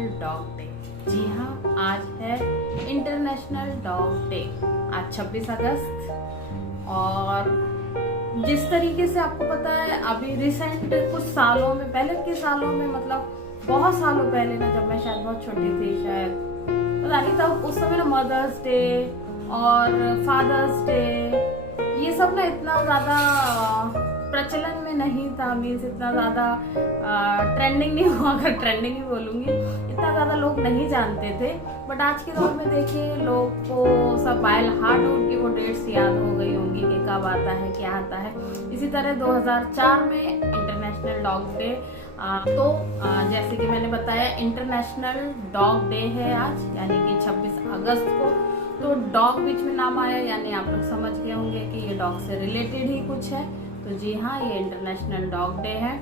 International dog day. जी हाँ, आज है इंटरनेशनल डॉग डे। आज 26 अगस्त। और जिस तरीके से आपको पता है, अभी रिसेंट कुछ सालों में, पहले के सालों में, मतलब बहुत सालों पहले ना, जब मैं शायद बहुत छोटी थी, शायद पता नहीं, तब उस समय ना मदर्स डे और फादर्स डे ये सब ना इतना ज्यादा प्रचलन में नहीं था। मीन्स इतना ज्यादा ट्रेंडिंग नहीं हुआ, अगर ट्रेंडिंग ही बोलूंगी, इतना ज्यादा लोग नहीं जानते थे। बट आज के दौर में देखिए, लोग को सब बाय हार्ट उनकी वो डेट्स याद हो गई होंगी कि कब आता है, क्या आता है। इसी तरह 2004 में इंटरनेशनल डॉग डे, जैसे कि मैंने बताया, इंटरनेशनल डॉग डे है आज, यानी कि 26 अगस्त को। तो डॉग बीच में नाम आया, यानी आप लोग समझ गए होंगे कि ये डॉग से रिलेटेड ही कुछ है। तो जी हाँ, ये इंटरनेशनल डॉग डे है।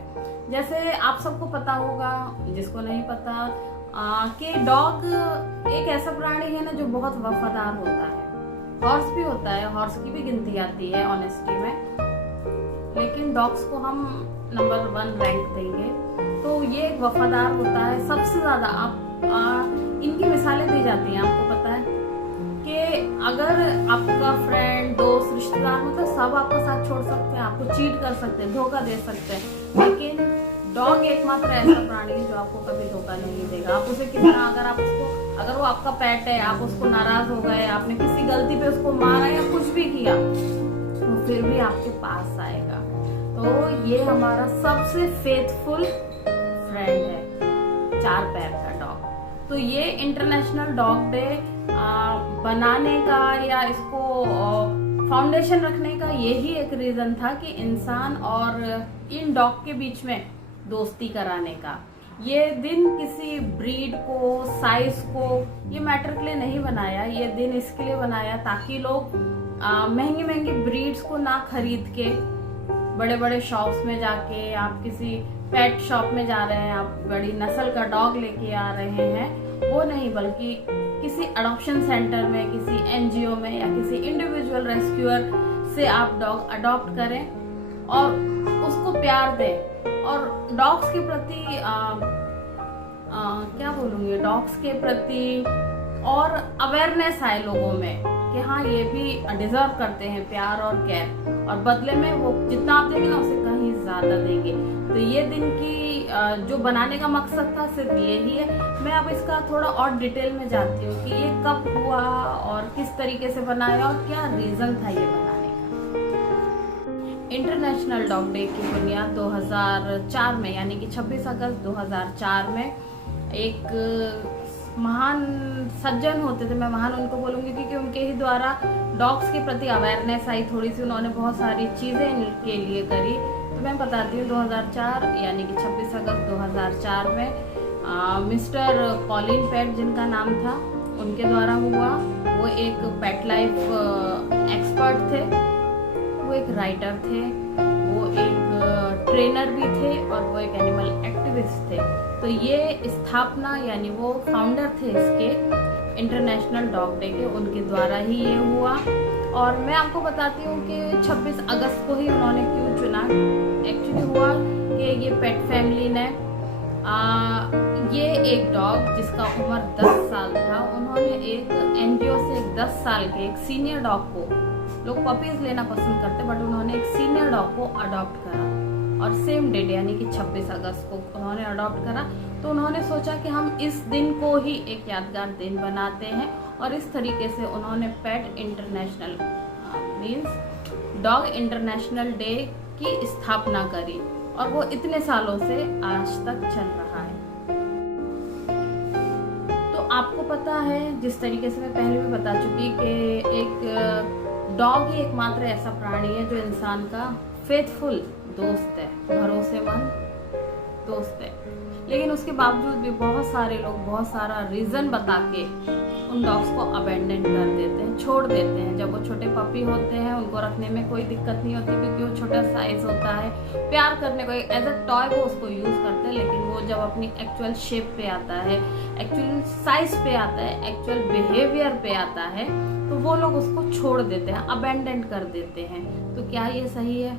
जैसे आप सबको पता होगा, जिसको नहीं पता, कि डॉग एक ऐसा प्राणी है ना जो बहुत वफादार होता है। हॉर्स भी होता है, हॉर्स की भी गिनती आती है ऑनेस्टी में, लेकिन डॉग्स को हम नंबर 1 रैंक देंगे। तो ये एक वफादार होता है सबसे ज्यादा। आप इनकी मिसालें दी जाती हैं, आपको पता है कि अगर आपका फ्रेंड, दोस्त, रिश्तेदार, मतलब सब आपका साथ छोड़ सकते हैं, आपको चीट कर सकते हैं, धोखा दे सकते हैं, लेकिन डॉग एकमात्र ऐसा प्राणी है जो आपको कभी धोखा नहीं देगा। आप उसे कितना, अगर वो आपका पेट है, आप उसको नाराज हो गए, आपने किसी गलती पे उसको मारा या कुछ भी किया, वो फिर भी आपके पास आएगा। तो ये हमारा सबसे फेथफुल फ्रेंड है, 4 पैर का डॉग। तो ये इंटरनेशनल डॉग डे बनाने का या इसको फाउंडेशन रखने का यही एक रीजन था कि इंसान और इन डॉग के बीच में दोस्ती कराने का। ये दिन किसी ब्रीड को, साइज को, ये मैटर के लिए नहीं बनाया। ये दिन इसके लिए बनाया ताकि लोग महंगी महंगी ब्रीड्स को ना खरीद के, बड़े बड़े शॉप्स में जाके, आप किसी पेट शॉप में जा रहे हैं, आप बड़ी नस्ल का डॉग लेके आ रहे हैं, वो नहीं, बल्कि किसी अडॉप्शन सेंटर में, किसी एनजीओ में या किसी इंडिविजुअल रेस्क्यूअर से आप डॉग अडॉप्ट करें और उसको प्यार दें। और डॉग्स के प्रति क्या बोलूंगी, डॉग्स के प्रति और अवेयरनेस आए लोगों में कि हाँ, ये भी डिजर्व करते हैं प्यार और केयर, और बदले में वो जितना आप देंगे ना, उससे कहीं ज्यादा देंगे। तो ये दिन की जो बनाने का मकसद था, सिर्फ यही है। मैं अब इसका थोड़ा और डिटेल में जानती हूँ कि ये कब हुआ और किस तरीके से बनाया और क्या रीजन था ये बनाने का। इंटरनेशनल डॉग डे की बुनियाद 2004 में, यानी कि 26 अगस्त 2004 में एक महान सज्जन होते थे, मैं महान उनको बोलूंगी क्योंकि उनके ही द्वारा डॉग्स के प्रति अवेयरनेस आई थोड़ी सी। उन्होंने बहुत सारी चीजें इनके लिए करी। तो मैं बताती हूँ, 2004 यानी कि 26 अगस्त 2004 में मिस्टर पॉलिन पेट, जिनका नाम था, उनके द्वारा हुआ। वो एक पेट लाइफ एक्सपर्ट थे, वो एक राइटर थे, वो एक ट्रेनर भी थे, और वो एक एनिमल एक्टिविस्ट थे। तो ये स्थापना, यानी वो फाउंडर थे इसके इंटरनेशनल डॉग डे के, उनके द्वारा ही ये हुआ। और मैं आपको बताती हूँ कि 26 अगस्त को ही उन्होंने क्यों चुना। एक्चुअली हुआ कि ये पेट फैमिली ने ये एक डॉग जिसका उम्र 10 साल था, उन्होंने एक एनजीओ से एक 10 साल के एक सीनियर डॉग को, लोग पपीज लेना पसंद करते, बट उन्होंने एक सीनियर डॉग को अडॉप्ट करा, और सेम डेट यानी कि 26 अगस्त को उन्होंने अडॉप्ट करा। तो उन्होंने सोचा कि हम इस दिन को ही एक यादगार दिन बनाते हैं, और इस तरीके से उन्होंने pet international means dog international day की स्थापना करी, और वो इतने सालों से आज तक चल रहा है। तो आपको पता है, जिस तरीके से मैं पहले भी बता चुकी, कि एक डॉग ही एकमात्र ऐसा प्राणी है जो इंसान का फेथफुल दोस्त है, भरोसेमंद दोस्त है। लेकिन उसके बावजूद भी बहुत सारे लोग बहुत सारा रीजन बता के उन डॉग्स को अबेंडन कर देते हैं, छोड़ देते हैं। जब वो छोटे पपी होते हैं, उनको रखने में कोई दिक्कत नहीं होती क्योंकि वो छोटा साइज होता है, प्यार करने को एज अ टॉय वो उसको यूज करते हैं। लेकिन वो जब अपनी एक्चुअल शेप पे आता है, एक्चुअल साइज पे आता है, एक्चुअल बिहेवियर पे आता है, तो वो लोग उसको छोड़ देते हैं, अबेंडन कर देते हैं। तो क्या ये सही है?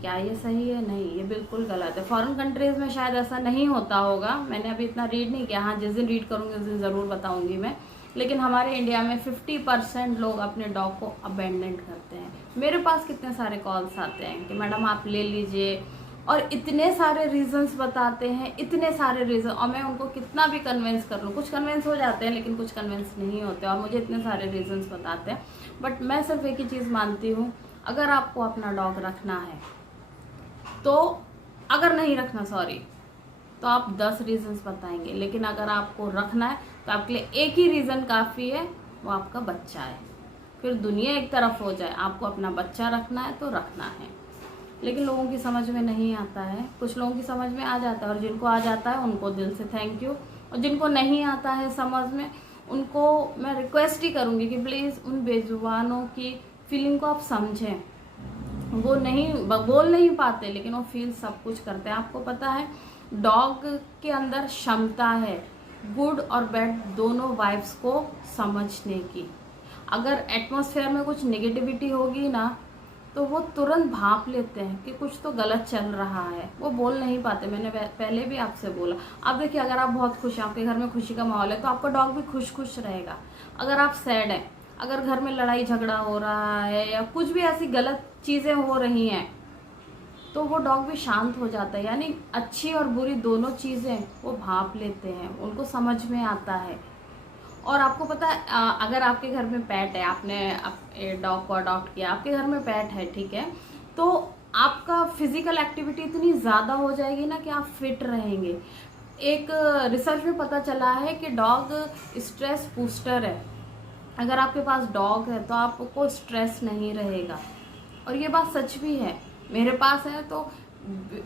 क्या ये सही है? नहीं, ये बिल्कुल गलत है। फॉरेन कंट्रीज में शायद ऐसा नहीं होता होगा, मैंने अभी इतना रीड नहीं किया। हाँ, जिस दिन रीड करूँगी उस दिन ज़रूर बताऊँगी मैं। लेकिन हमारे इंडिया में 50% लोग अपने डॉग को अबेंडन करते हैं। मेरे पास कितने सारे कॉल्स आते हैं कि मैडम आप ले लीजिए, और इतने सारे रीजंस बताते हैं, इतने सारे रीजन, और मैं उनको कितना भी कन्विंस कर लूँ, कुछ कन्विंस हो जाते हैं लेकिन कुछ कन्विंस नहीं होते, और मुझे इतने सारे रीजंस बताते हैं। बट मैं सिर्फ एक ही चीज़ मानती हूँ, अगर आपको अपना डॉग रखना है तो, अगर नहीं रखना सॉरी, तो आप 10 रीजंस बताएंगे, लेकिन अगर आपको रखना है तो आपके लिए एक ही रीज़न काफ़ी है, वो आपका बच्चा है। फिर दुनिया एक तरफ हो जाए, आपको अपना बच्चा रखना है तो रखना है। लेकिन लोगों की समझ में नहीं आता है, कुछ लोगों की समझ में आ जाता है, और जिनको आ जाता है उनको दिल से थैंक यू, और जिनको नहीं आता है समझ में, उनको मैं रिक्वेस्ट ही करूँगी कि प्लीज़ उन बेजुबानों की फीलिंग को आप समझें। वो बोल नहीं पाते, लेकिन वो फील सब कुछ करते हैं। आपको पता है डॉग के अंदर क्षमता है गुड और बैड दोनों वाइब्स को समझने की। अगर एटमॉस्फेयर में कुछ नेगेटिविटी होगी ना, तो वो तुरंत भाप लेते हैं कि कुछ तो गलत चल रहा है। वो बोल नहीं पाते, मैंने पहले भी आपसे बोला। आप देखिए, अगर आप बहुत खुश हैं, आपके घर में खुशी का माहौल है, तो आपका डॉग भी खुश खुश रहेगा। अगर आप सैड हैं, अगर घर में लड़ाई झगड़ा हो रहा है या कुछ भी ऐसी गलत चीज़ें हो रही हैं, तो वो डॉग भी शांत हो जाता है। यानी अच्छी और बुरी दोनों चीज़ें वो भाप लेते हैं, उनको समझ में आता है। और आपको पता है, अगर आपके घर में पेट है, आपने डॉग को अडॉप्ट किया, आपके घर में पेट है, ठीक है, तो आपका फिजिकल एक्टिविटी इतनी ज़्यादा हो जाएगी ना कि आप फिट रहेंगे। एक रिसर्च में पता चला है कि डॉग स्ट्रेस बूस्टर है। अगर आपके पास डॉग है तो आपको स्ट्रेस नहीं रहेगा, और ये बात सच भी है। मेरे पास है तो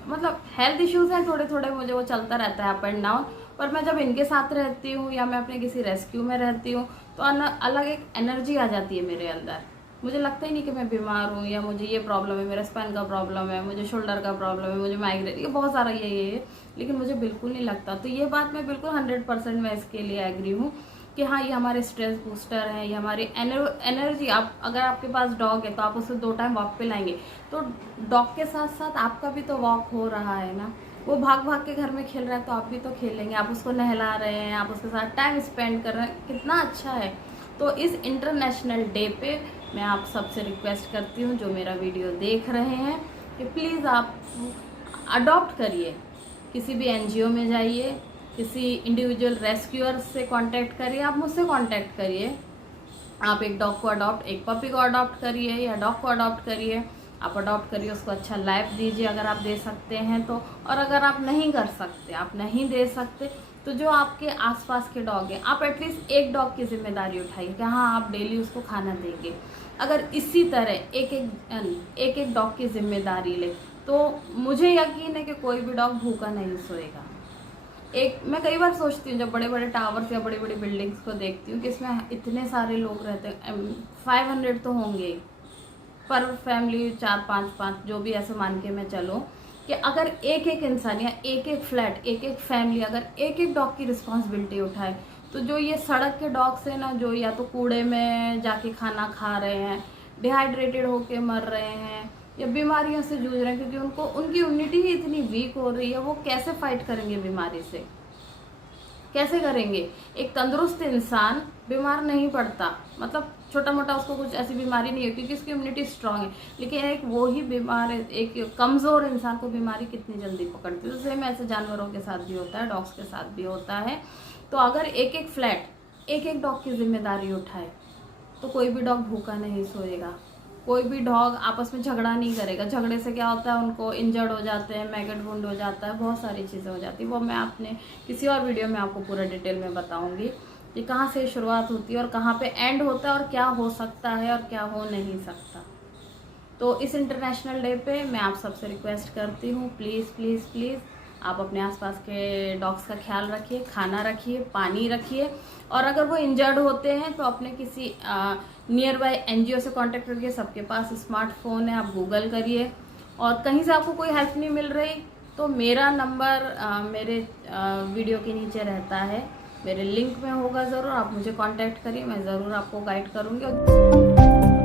मतलब हेल्थ इश्यूज हैं थोड़े थोड़े, मुझे वो चलता रहता है अप एंड डाउन, पर मैं जब इनके साथ रहती हूँ या मैं अपने किसी रेस्क्यू में रहती हूँ तो अलग एक एनर्जी आ जाती है मेरे अंदर। मुझे लगता ही नहीं कि मैं बीमार हूँ, या मुझे ये प्रॉब्लम है, मेरा स्पाइन का प्रॉब्लम है, मुझे शोल्डर का प्रॉब्लम है, मुझे माइग्रेन, ये बहुत सारा ये लेकिन मुझे बिल्कुल नहीं लगता। तो ये बात मैं बिल्कुल 100% मैं इसके लिए एग्री हूँ कि हाँ, ये हमारे स्ट्रेस बूस्टर है, ये हमारी एनर्जी। आप अगर आपके पास डॉग है तो आप उसे 2 टाइम वॉक पे लाएंगे, तो डॉग के साथ साथ आपका भी तो वॉक हो रहा है ना। वो भाग भाग के घर में खेल रहा है तो आप भी तो खेलेंगे, आप उसको नहला रहे हैं, आप उसके साथ टाइम स्पेंड कर रहे हैं, कितना अच्छा है। तो इस इंटरनेशनल डे पे मैं आप सबसे रिक्वेस्ट करती हूँ, जो मेरा वीडियो देख रहे हैं, कि प्लीज़ आप अडॉप्ट करिए। किसी भी NGO में जाइए, किसी इंडिविजुअल रेस्क्यूअर से कांटेक्ट करिए, आप मुझसे कांटेक्ट करिए। आप एक डॉग को अडॉप्ट, एक पपी को अडॉप्ट करिए या डॉग को अडॉप्ट करिए, आप अडॉप्ट करिए, उसको अच्छा लाइफ दीजिए अगर आप दे सकते हैं तो। और अगर आप नहीं कर सकते, आप नहीं दे सकते, तो जो आपके आसपास के डॉग हैं, आप एटलीस्ट एक डॉग की जिम्मेदारी उठाइए कि हाँ, आप डेली उसको खाना देंगे। अगर इसी तरह एक एक डॉग की जिम्मेदारी ले, तो मुझे यकीन है कि कोई भी डॉग भूखा नहीं सोएगा। मैं कई बार सोचती हूँ, जब बड़े बड़े टावर्स या बड़ी बड़ी बिल्डिंग्स को देखती हूँ कि इसमें इतने सारे लोग रहते हैं, 500 तो होंगे पर फैमिली, 4-5 जो भी ऐसे मान के मैं चलूँ कि अगर एक एक इंसान या एक एक फ्लैट, एक एक फैमिली अगर एक एक डॉग की रिस्पॉन्सिबिलिटी उठाए, तो जो ये सड़क के डॉग्स हैं ना, जो या तो कूड़े में जाके खाना खा रहे हैं, डिहाइड्रेटेड होके मर रहे हैं, या बीमारियों से जूझ रहे हैं, क्योंकि उनकी इम्यूनिटी ही इतनी वीक हो रही है, वो कैसे फाइट करेंगे बीमारी से? कैसे करेंगे? एक तंदुरुस्त इंसान बीमार नहीं पड़ता, मतलब छोटा मोटा उसको कुछ ऐसी बीमारी नहीं है क्योंकि उसकी इम्यूनिटी स्ट्रांग है। लेकिन एक वो ही बीमार है, एक कमज़ोर इंसान को बीमारी कितनी जल्दी पकड़ती है। तो सेम ऐसे जानवरों के साथ भी होता है, डॉग्स के साथ भी होता है। तो अगर एक एक फ्लैट एक एक डॉग की जिम्मेदारी उठाए, तो कोई भी डॉग भूखा नहीं सोएगा, कोई भी डॉग आपस में झगड़ा नहीं करेगा। झगड़े से क्या होता है, उनको इंजर्ड हो जाते हैं, मैगट वुंड हो जाता है, बहुत सारी चीज़ें हो जाती है। वो मैं अपने किसी और वीडियो में आपको पूरा डिटेल में बताऊंगी कि कहाँ से शुरुआत होती है और कहाँ पे एंड होता है, और क्या हो सकता है और क्या हो नहीं सकता। तो इस इंटरनेशनल डे पे मैं आप सबसे रिक्वेस्ट करती हूँ, प्लीज़ प्लीज़ प्लीज़ आप अपने आसपास के डॉग्स का ख्याल रखिए, खाना रखिए, पानी रखिए, और अगर वो इंजर्ड होते हैं तो अपने किसी नियर बाय NGO से कांटेक्ट करिए। सबके पास स्मार्टफोन है, आप गूगल करिए। और कहीं से आपको कोई हेल्प नहीं मिल रही तो मेरा नंबर मेरे वीडियो के नीचे रहता है, मेरे लिंक में होगा, ज़रूर आप मुझे कांटेक्ट करिए, मैं ज़रूर आपको गाइड करूँगी।